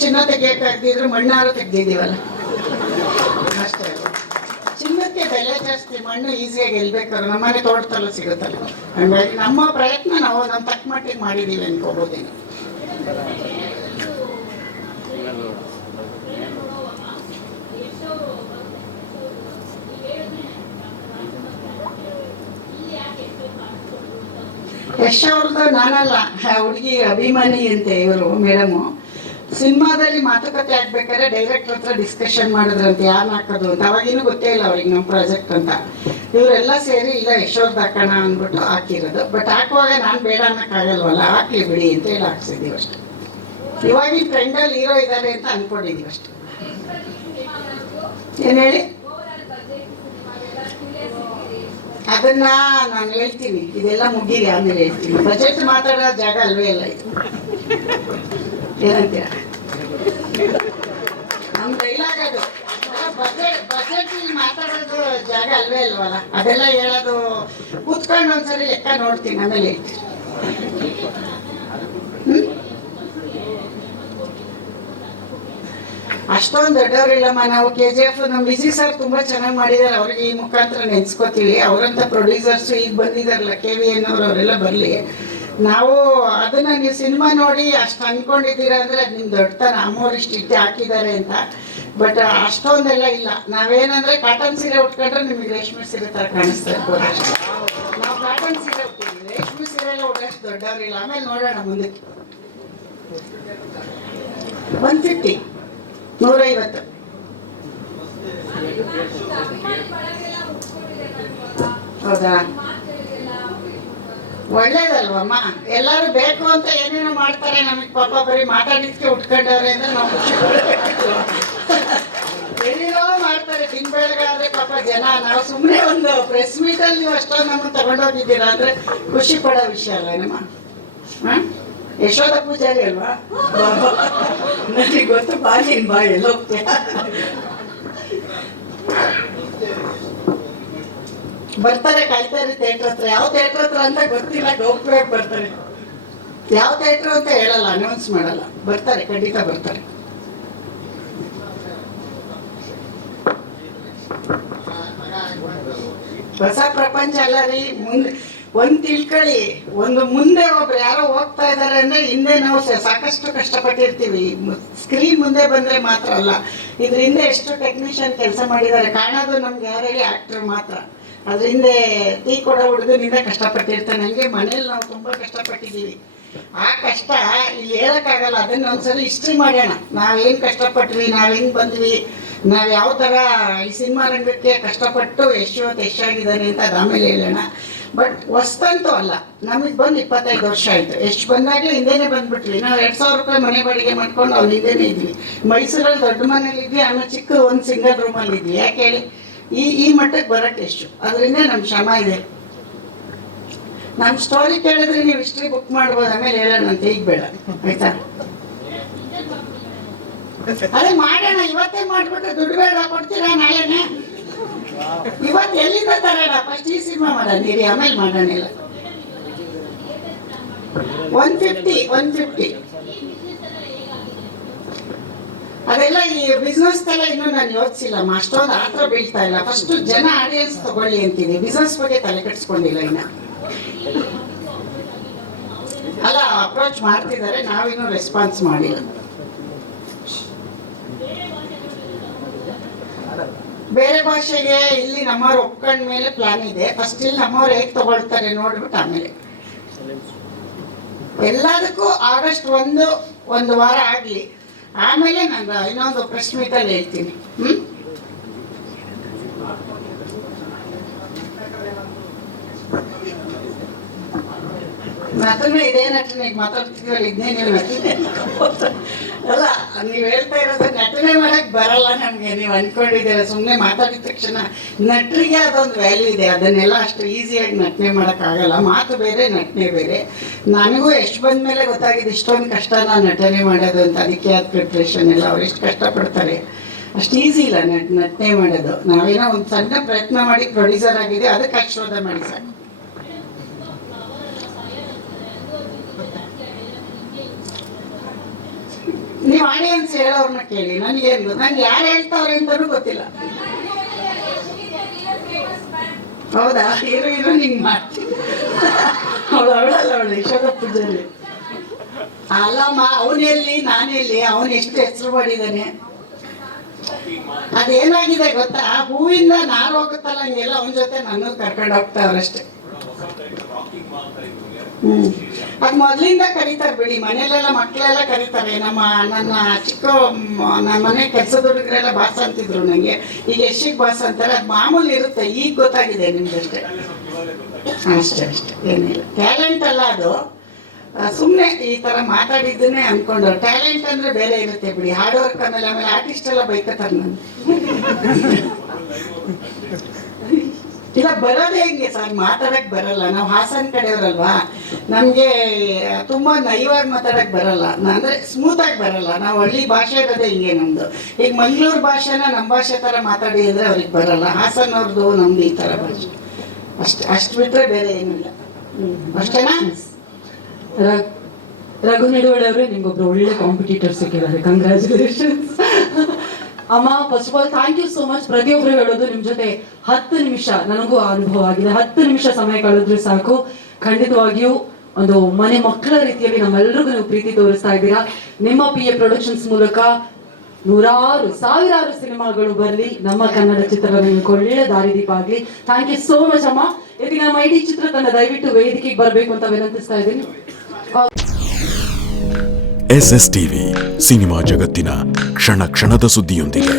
ಚಿನ್ನ ತೆಗಿಯಕ್ಕಾಗದಿದ್ರು ಮಣ್ಣಾರು ತೆಗ್ದಿದೀವಲ್ಲ ಅಷ್ಟೇ ಅಲ್ವಾ. ಚಿನ್ನಕ್ಕೆ ಬೆಲೆ ಜಾಸ್ತಿ, ಮಣ್ಣು ಈಸಿಯಾಗಿ ಗೆಲ್ಬೇಕಾದ್ರೆ ನಮ್ಮನೆ ತೋಟದಲ್ಲೂ ಸಿಗುತ್ತಲ್ಲ. ಹಂಗಾಗಿ ನಮ್ಮ ಪ್ರಯತ್ನ ನಾವು ನಮ್ಮ ತಕ್ಕ ಮಟ್ಟಿಗೆ ಮಾಡಿದ್ದೀವಿ ಅನ್ಕೋಬೋದೇನು. ಯಶ್ ಅವ್ರದ್ದು ನಾನಲ್ಲ, ಹುಡುಗಿ ಅಭಿಮಾನಿ ಅಂತೆ ಇವರು ಮೇಡಮು. ಸಿನಿಮಾದಲ್ಲಿ ಮಾತುಕತೆ ಆಗ್ಬೇಕಾದ್ರೆ ಡೈರೆಕ್ಟರ್ ಹತ್ರ ಡಿಸ್ಕಷನ್ ಮಾಡಿದ್ರಂತೆ ಯಾರು ಹಾಕೋದು ಅಂತ. ಅವಾಗೇನು ಗೊತ್ತೇ ಇಲ್ಲ ಅವ್ರಿಗೆ ನಮ್ಮ ಪ್ರಾಜೆಕ್ಟ್ ಅಂತ. ಇವರೆಲ್ಲ ಸೇರಿ ಇಲ್ಲ ಯಶೋರ್ದು ಹಾಕೋಣ ಅಂದ್ಬಿಟ್ಟು ಹಾಕಿರೋದು. ಬಟ್ ಹಾಕುವಾಗ ನಾನು ಬೇಡ ಅನ್ನೋಕ್ಕಾಗಲ್ವಲ್ಲ, ಹಾಕ್ಲಿ ಬಿಡಿ ಅಂತ ಹೇಳಿ ಹಾಕ್ಸಿದ್ದೀವಿ ಅಷ್ಟೆ. ಇವಾಗಿನ ಟ್ರೆಂಡಲ್ಲಿ ಹೀರೋ ಇದ್ದಾರೆ ಅಂತ ಅಂದ್ಕೊಂಡಿದ್ದೀವಿ ಅಷ್ಟೆ. ಏನು ಹೇಳಿ, ಅದನ್ನ ನಾನು ಹೇಳ್ತೀನಿ, ಇದೆಲ್ಲ ಮುಗೀರಿ ಆಮೇಲೆ ಹೇಳ್ತೀನಿ. ಬಜೆಟ್ ಮಾತಾಡೋ ಜಾಗ ಅಲ್ವೇ ಇಲ್ಲ ಇದು. ಏನಂತೀರ? ನಮ್ಮ ಡೈಲಾಗ್ ಅದು. ಬಜೆಟ್ ಮಾತಾಡೋದು ಜಾಗ ಅಲ್ವೇ ಅಲ್ವಲ್ಲ, ಅದೆಲ್ಲ ಹೇಳೋದು ಕೂತ್ಕೊಂಡು ಒಂದ್ಸರಿ ಲೆಕ್ಕ ನೋಡ್ತೀನಿ ಆಮೇಲೆ ಹೇಳ್ತೀನಿ. ಅಷ್ಟೊಂದು ದೊಡ್ಡವರಿಲ್ಲಮ್ಮ ನಾವು. KGF ನಮ್ಮ ವಿಜಿ ಸರ್ ತುಂಬಾ ಚೆನ್ನಾಗಿ ಮಾಡಿದ್ದಾರೆ, ಅವ್ರಿಗೆ ಈ ಮುಖಾಂತರ ನೆನ್ಸ್ಕೋತೀವಿ. ಅವರಂತ ಪ್ರೊಡ್ಯೂಸರ್ಸು ಈಗ ಬಂದಿದ್ದಾರಲ್ಲ, KVN ಅವರೆಲ್ಲ ಬರಲಿ. ನಾವು ಅದನ್ನ ನೀವು ಸಿನಿಮಾ ನೋಡಿ ಅಷ್ಟು ಅನ್ಕೊಂಡಿದ್ದೀರಾ ಅಂದ್ರೆ ಅದು ನಿಮ್ ದೊಡ್ಡತನ. ಅಮ್ಮವ್ರು ಇಷ್ಟು ಇಟ್ಟು ಹಾಕಿದ್ದಾರೆ ಅಂತ. ಬಟ್ ಅಷ್ಟೊಂದೆಲ್ಲ ಇಲ್ಲ. ನಾವೇನಂದ್ರೆ ಕಾಟನ್ ಸೀರೆ ಉಟ್ಕೊಂಡ್ರೆ ನಿಮಗೆ ರೇಷ್ಮೆ ಸೀರೆ ತರ ಕಾಣಿಸ್ತಾ ಇರ್ಬೋದು ಅಷ್ಟೇ. ನಾವು ಕಾಟನ್ ಸೀರೆ ಉಟ್ತೀವಿ, ರೇಷ್ಮೆ ಸೀರೆ ಎಲ್ಲ ಉಟ್ಟಷ್ಟು ದೊಡ್ಡವ್ರಿಲ್ಲ. ಆಮೇಲೆ ನೋಡೋಣ ಮುಂದಕ್ಕೆ. 150 150. ಹೌದಾ, ಒಳ್ಳೇದಲ್ವಮ್ಮ. ಎಲ್ಲರೂ ಬೇಕು ಅಂತ ಏನೇನೋ ಮಾಡ್ತಾರೆ, ನಮಗೆ ಪಾಪ ಬರೀ ಮಾತಾಡಿದ್ಕೆ ಉಟ್ಕೊಂಡವ್ರೆ ಅಂದ್ರೆ ನಾವು ಖುಷಿ ಪಡಬೇಕು. ಏನೇನೋ ಮಾಡ್ತಾರೆ ದಿನ ಬೆಳಗಾದ್ರೆ ಪಾಪ ಜನ. ನಾವು ಸುಮ್ಮನೆ ಒಂದು ಪ್ರೆಸ್ ಮೀಟಲ್ಲಿ ನೀವು ಅಷ್ಟೊಂದು ನಮ್ಮನ್ನು ತಗೊಂಡೋಗಿದ್ದೀರಾ ಅಂದ್ರೆ ಖುಷಿ ಪಡೋ ವಿಷಯ ಅಲ್ವೇನಮ್ಮ. ಯಶೋಧ ಪೂಜಾರಿ ಅಲ್ವಾ? ನನಗೆ ಗೊತ್ತು, ಬಾ ನೀನ್ ಬಾ, ಎಲ್ಲೋಗ್ತೀಯ. ಬರ್ತಾರೆ, ಕಾಯ್ತಾರೆ ಥಿಯೇಟ್ರ್ ಹತ್ರ. ಯಾವ ಥಿಯೇಟ್ರ್ ಹತ್ರ ಅಂತ ಗೊತ್ತಿಲ್ಲ, ಹೋಗ್ಬೇಕು ಬರ್ತಾರೆ. ಯಾವ ಥಿಯೇಟ್ರ್ ಅಂತ ಹೇಳಲ್ಲ, ಅನೌನ್ಸ್ ಮಾಡಲ್ಲ. ಬರ್ತಾರೆ, ಖಂಡಿತ ಬರ್ತಾರೆ. ಹೊಸ ಪ್ರಪಂಚ ಅಲ್ಲ ರೀ. ಮುಂದೆ ಒಂದ್ ತಿಳ್ಕೊಳ್ಳಿ, ಒಂದು ಮುಂದೆ ಒಬ್ರು ಯಾರೋ ಹೋಗ್ತಾ ಇದಾರೆ ಅಂದ್ರೆ ಹಿಂದೆ ನಾವು ಸಾಕಷ್ಟು ಕಷ್ಟಪಟ್ಟಿರ್ತೀವಿ. ಸ್ಕ್ರೀನ್ ಮುಂದೆ ಬಂದ್ರೆ ಮಾತ್ರ ಅಲ್ಲ, ಇದ್ರ ಹಿಂದೆ ಎಷ್ಟು ಟೆಕ್ನಿಷಿಯನ್ ಕೆಲಸ ಮಾಡಿದ್ದಾರೆ ಕಾಣೋದು ನಮ್ಗೆ ಯಾರಲ್ಲಿ ಆಕ್ಟರ್ ಮಾತ್ರ. ಅದ್ರ ಹಿಂದೆ ಟೀ ಕೊಡೋ ಹುಡುಗನಿಂದ ಕಷ್ಟಪಟ್ಟಿರ್ತಾನೆ. ಹಂಗೆ ಮನೇಲಿ ನಾವು ತುಂಬಾ ಕಷ್ಟಪಟ್ಟಿದ್ದೀವಿ. ಆ ಕಷ್ಟ ಇಲ್ಲಿ ಹೇಳಕ್ಕಾಗಲ್ಲ. ಅದನ್ನ ಒಂದ್ಸರಿ ಹಿಸ್ಟ್ರಿ ಮಾಡೋಣ. ನಾವೇನ್ ಕಷ್ಟಪಟ್ವಿ, ನಾವ್ ಹೆಂಗ್ ಬಂದ್ವಿ, ನಾವ್ ಯಾವ ತರ ಈ ಸಿನಿಮಾ ರಂಗಕ್ಕೆ ಕಷ್ಟಪಟ್ಟು ಯಶಾಗಿದ್ದಾನೆ ಅಂತ ಆಮೇಲೆ ಹೇಳೋಣ. ಬಟ್ ಹೊಸ್ತಂತೂ ಅಲ್ಲ, ನಮಗೆ ಬಂದು 25 ವರ್ಷ ಆಯ್ತು. ಎಷ್ಟು ಬಂದಾಗಲೇ ಹಿಂದೆನೆ ಬಂದ್ಬಿಟ್ವಿ. ನಾವು 2000 ರೂಪಾಯಿ ಮನೆ ಬಾಡಿಗೆ ಮಾಡ್ಕೊಂಡು ಅವ್ನು ಹಿಂದೆನೇ ಇದ್ವಿ. ಮೈಸೂರಲ್ಲಿ ದೊಡ್ಡ ಮನೇಲಿ ಇದ್ವಿ, ಆಮೇಲೆ ಚಿಕ್ಕ ಒಂದು ಸಿಂಗಲ್ ರೂಮಲ್ಲಿ ಇದ್ವಿ. ಯಾಕೆ ಹೇಳಿ, ಈ ಮಟ್ಟಕ್ಕೆ ಬರಕ್ಕೆ ಎಷ್ಟು ಅದರಿಂದ ನಮ್ಮ ಶ್ರಮ ಇದೆ. ನಮ್ಮ ಸ್ಟೋರಿ ಕೇಳಿದ್ರೆ ನೀವು ಹಿಸ್ಟ್ರಿ ಬುಕ್ ಮಾಡ್ಬೋದು, ಆಮೇಲೆ ಹೇಳೋಣಂತೆ, ಈಗ ಬೇಡ ಆಯ್ತಾ? ಅದೇ ಮಾಡೋಣ, ಇವತ್ತೇ ಮಾಡ್ಬಿಟ್ರೆ ದುಡ್ಡು ಬೇಡ ಕೊಡ್ತೀರಾ ನಾಳೆನೆ? ಇವತ್ತು ಎಲ್ಲಿಂದ ತರೋಣ? ಫಸ್ಟ್ ಈ ಸಿನಿಮಾ ಮಾಡೋಣ, ಆಮೇಲೆ ಮಾಡೋಣ. ಇಲ್ಲ 150 ಅದೆಲ್ಲ ಈ ಬಿಸ್ನೆಸ್ ಎಲ್ಲ ಇನ್ನೂ ನಾನು ಯೋಚಿಸಿಲ್ಲಮ್ಮ. ಅಷ್ಟೊಂದು ಆತರ ಬೀಳ್ತಾ ಇಲ್ಲ. ಫಸ್ಟ್ ಜನ ಆಡಿಯನ್ಸ್ ತಗೊಳ್ಳಿ ಅಂತೀನಿ. ಬಿಸ್ನೆಸ್ ಬಗ್ಗೆ ತಲೆ ಕೆಡಿಸ್ಕೊಂಡಿಲ್ಲ ಇನ್ನ. ಅಲ್ಲ, ಅಪ್ರೋಚ್ ಮಾಡ್ತಿದ್ದಾರೆ, ನಾವಿನ್ನೂ ರೆಸ್ಪಾನ್ಸ್ ಮಾಡಿಲ್ಲ. ಬೇರೆ ಭಾಷೆಗೆ ಇಲ್ಲಿ ನಮ್ಮವ್ರು ಒಪ್ಕೊಂಡ ಮೇಲೆ ಪ್ಲಾನ್ ಇದೆ. ಫಸ್ಟ್ ಇಲ್ಲಿ ನಮ್ಮವ್ರು ಹೇಗೆ ತಗೊಳ್ತಾರೆ ನೋಡ್ಬಿಟ್ಟು ಆಮೇಲೆ ಎಲ್ಲದಕ್ಕೂ ಆಗಸ್ಟ್ 1 ವಾರ ಆಗ್ಲಿ, ಆಮೇಲೆ ನಾನು ಇನ್ನೊಂದು ಪ್ರೆಸ್ ಮೀಟಲ್ಲಿ ಹೇಳ್ತೀನಿ. ನಟನೆ ಇದೇ ನಟನೆ, ಈಗ ಮಾತಾಡ್ತಿದ್ವಲ್ಲ ಇದನ್ನೇ ನೀವು ನಟನೆ ಅಲ್ಲ. ನೀವು ಹೇಳ್ತಾ ಇರೋದು ನಟನೆ ಮಾಡಕ್ ಬರಲ್ಲ ನಮ್ಗೆ, ನೀವು ಅನ್ಕೊಂಡಿದ್ದೀರ. ಸುಮ್ಮನೆ ಮಾತಾಡಿದ ತಕ್ಷಣ ನಟರಿಗೆ ಅದೊಂದು ವ್ಯಾಲ್ಯೂ ಇದೆ. ಅದನ್ನೆಲ್ಲ ಅಷ್ಟು ಈಸಿಯಾಗಿ ನಟನೆ ಮಾಡಕ್ ಆಗಲ್ಲ. ಮಾತು ಬೇರೆ, ನಟನೆ ಬೇರೆ. ನನಗೂ ಎಷ್ಟು ಬಂದ್ಮೇಲೆ ಗೊತ್ತಾಗಿದೆ ಇಷ್ಟೊಂದು ಕಷ್ಟನ ನಟನೆ ಮಾಡೋದು ಅಂತ. ಅದಕ್ಕೆ ಅದು ಪ್ರಿಪ್ರೇಷನ್ ಎಲ್ಲ ಅವ್ರು ಎಷ್ಟು ಕಷ್ಟಪಡ್ತಾರೆ. ಅಷ್ಟು ಈಸಿ ಇಲ್ಲ ನಟನೆ ಮಾಡೋದು. ನಾವೇನೋ ಒಂದು ಸಣ್ಣ ಪ್ರಯತ್ನ ಮಾಡಿ ಪ್ರೊಡ್ಯೂಸರ್ ಆಗಿದೆ, ಅದಕ್ಕೆ ಆಶೀರ್ವಾದ ಮಾಡಿ ಸಾಕು. ನೀವು ಆಡಿಯನ್ಸ್ ಹೇಳೋರ್ನ ಕೇಳಿ, ನನಗೇನು ನಂಗೆ ಯಾರು ಹೇಳ್ತಾವ್ರೆ ಅಂತಲೂ ಗೊತ್ತಿಲ್ಲ. ಹೌದಾ? ಇರು ನಿಂಗೆ ಮಾಡ್ತೀನಿ. ಅವಳು ಯಶೋಧ ಪೂಜಾರಿ ಅಲ್ಲಮ್ಮ. ಅವನೆಲ್ಲಿ ನಾನೆಲ್ಲಿ, ಅವನು ಎಷ್ಟು ಹೆಸರು ಮಾಡಿದ್ದಾನೆ. ಅದೇನಾಗಿದೆ ಗೊತ್ತಾ, ಹೂವಿಂದ ನಾರು ಹೋಗುತ್ತಲ್ಲ ಹಂಗೆಲ್ಲ ಅವನ ಜೊತೆ ನನ್ನ ಕರ್ಕೊಂಡು ಹೋಗ್ತಾವ್ರಷ್ಟೇ. ಅದು ಮೊದಲಿಂದ ಕರೀತಾರೆ ಬಿಡಿ, ಮನೇಲೆಲ್ಲ ಮಕ್ಕಳೆಲ್ಲ ಕರೀತಾರೆ. ನನ್ನ ನನ್ನ ಮನೆ ಕೆಲಸದ ಹುಡುಗರೆಲ್ಲ ಬಾಸ್ ಅಂತಿದ್ರು ನನಗೆ. ಈಗ ಯಶಿಗೆ ಬಾಸ್ ಅಂತಾರೆ, ಅದು ಮಾಮೂಲಿ ಇರುತ್ತೆ. ಈಗ ಗೊತ್ತಾಗಿದೆ ನಿಮ್ದಷ್ಟೇ. ಅಷ್ಟೇ ಏನಿಲ್ಲ. ಟ್ಯಾಲೆಂಟ್ ಅಲ್ಲ ಅದು, ಸುಮ್ಮನೆ ಈ ಥರ ಮಾತಾಡಿದ್ದನ್ನೇ ಅಂದ್ಕೊಂಡು. ಟ್ಯಾಲೆಂಟ್ ಅಂದರೆ ಬೇರೆ ಇರುತ್ತೆ ಬಿಡಿ. ಹಾರ್ಡ್ ವರ್ಕ್ ಆಮೇಲೆ ಆರ್ಟಿಸ್ಟ್ ಎಲ್ಲ ಬೈಕತ್ತಾರೆ ನಾನು. ಇಲ್ಲ ಬರೋದೇ ಹೆಂಗೆ ಸರ್, ಮಾತಾಡಕ್ಕೆ ಬರಲ್ಲ. ನಾವು ಹಾಸನ ಕಡೆಯವರಲ್ವಾ, ನಮಗೆ ತುಂಬ ನೈವಾಗಿ ಮಾತಾಡಕ್ಕೆ ಬರಲ್ಲ, ಅಂದರೆ ಸ್ಮೂತಾಗಿ ಬರಲ್ಲ. ನಾವು ಹಳ್ಳಿ ಭಾಷೆ ಇರೋದೇ ಹಿಂಗೆ ನಮ್ಮದು. ಈಗ ಮಂಗಳೂರು ಭಾಷೆನ ನಮ್ಮ ಭಾಷೆ ಥರ ಮಾತಾಡಿದರೆ ಅವ್ರಿಗೆ ಬರಲ್ಲ. ಹಾಸನವ್ರದ್ದು ನಮ್ದು ಈ ಥರ ಭಾಷೆ ಅಷ್ಟು ಬಿಟ್ಟರೆ ಬೇರೆ ಏನಿಲ್ಲ. ಅಷ್ಟೇನಾ? ರಘು ನಡುವಳಿ ಅವರೇ, ನಿಮ್ಗೊಬ್ರು ಒಳ್ಳೆ ಕಾಂಪಿಟೇಟರ್ ಸಿಕ್ಕಿದ್ದಾರೆ. ಕಂಗ್ರ್ಯಾಚುಲೇಷನ್ಸ್ ಅಮ್ಮ. First of all thank you so much. ಪ್ರತಿಯೊಬ್ಬರು ಹೇಳೋದು ನಿಮ್ಮ ಜೊತೆ 10 ನಿಮಿಷ ನನಗೂ ಅನುಭವ ಆಗಿದೆ. 10 ನಿಮಿಷ ಸಮಯ ಕಳೆದ್ರೆ ಸಾಕು. ಖಂಡಿತವಾಗಿಯೂ ಒಂದು ಮನೆ ಮಕ್ಕಳ ರೀತಿಯಲ್ಲಿ ನಮ್ಮೆಲ್ಲರಿಗೂ ನೀವು ಪ್ರೀತಿ ತೋರಿಸ್ತಾ ಇದ್ದೀರಾ. ನಿಮ್ಮ PA ಪ್ರೊಡಕ್ಷನ್ಸ್ ಮೂಲಕ ನೂರಾರು ಸಾವಿರಾರು ಸಿನಿಮಾಗಳು ಬರಲಿ. ನಮ್ಮ ಕನ್ನಡ ಚಿತ್ರರಂಗಕ್ಕೆ ಒಳ್ಳೆ ದಾರಿದೀಪ ಆಗಲಿ. ಥ್ಯಾಂಕ್ ಯು ಸೋ ಮಚ್ ಅಮ್ಮ. ಇದಕ್ಕೆ ನಮ್ಮ ಇಡೀ ಚಿತ್ರತಂಡ ದಯವಿಟ್ಟು ವೇದಿಕೆಗೆ ಬರಬೇಕು ಅಂತ ವಿನಂತಿಸ್ತಾ ಇದ್ದೀನಿ. SSTV ಸಿನಿಮಾ ಜಗತ್ತಿನ ಕ್ಷಣ ಕ್ಷಣದ ಸುದ್ದಿಯೊಂದಿಗೆ.